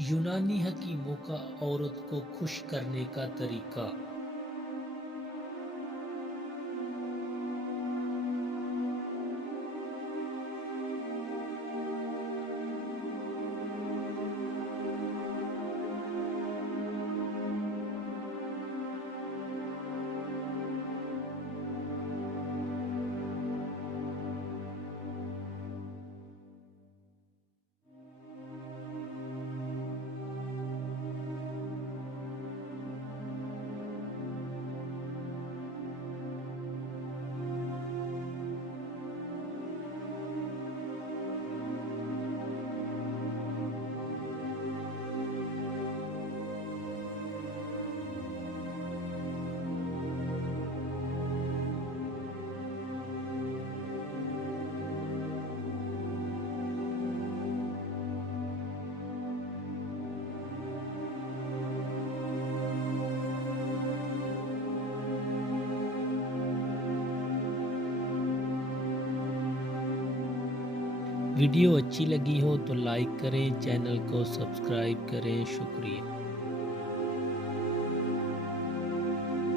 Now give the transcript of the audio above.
यूनानी हकीमों का औरत को खुश करने का तरीका। वीडियो अच्छी लगी हो तो लाइक करें, चैनल को सब्सक्राइब करें। शुक्रिया।